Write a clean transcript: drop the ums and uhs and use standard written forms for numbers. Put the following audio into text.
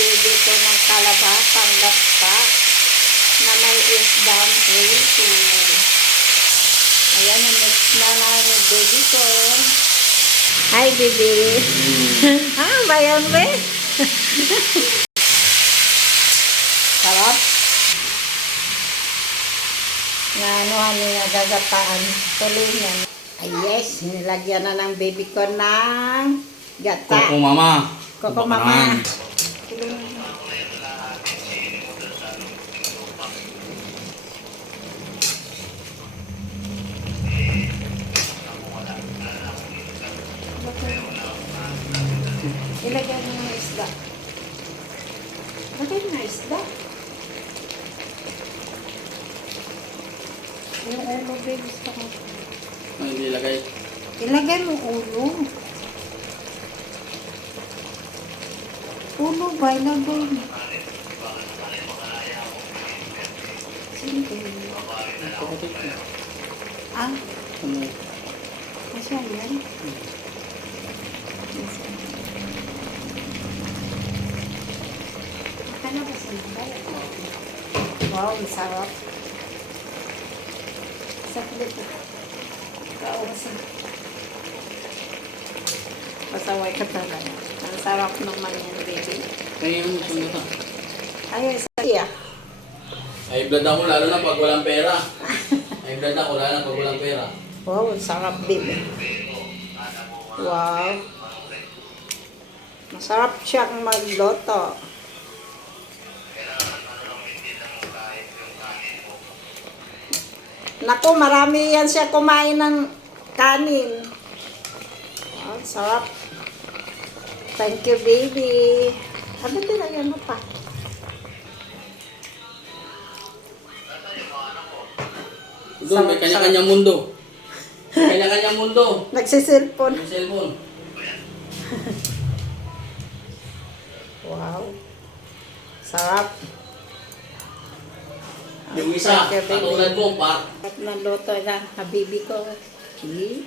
baby ko ng kalabasang lapsa na may isdang prito. Ayan, na-mix na namin baby ko. Hi, baby. Bayan, be? Sarap. Nga niya gagataan. Tuloy niya. Ay, yes. Nilagyan na ng baby ko ng gata. Koko mama. Koko mama. Ilagyan mo ng isda. Lagyan mo ng isda. Yung ulo, babe, gusto ko. Ano hindi ilagay? Ilagay mo ulo. Ulo ba? Ilagay mo. Sige. Ah? Ano? Masya yan? Akala ba sinabay? Wow, masarap. Saklit po. Kausin. Pasaway ka talaga. Ang sarap naman yan, baby. Kaya yung sunod ha. Ayun, iya. Ay, blood ako lalo na pag walang pera. Ay, blood ako lalo na pag walang pera. Wow, ang sarap, baby. Wow. Masarap siyang magluto. Naku, marami yan siya kumain ng kanin. Wow, sarap. Thank you, baby. Ano pinagyan mo pa? Doon, may kanya-kanyang mundo. Kanya-kanyang mundo. Nagsisilpon. Yung cellphone. Wow. Sarap. Yung isa, Thank you, baby. katulad mo, pa. At naluto na, habibi ko. Okay.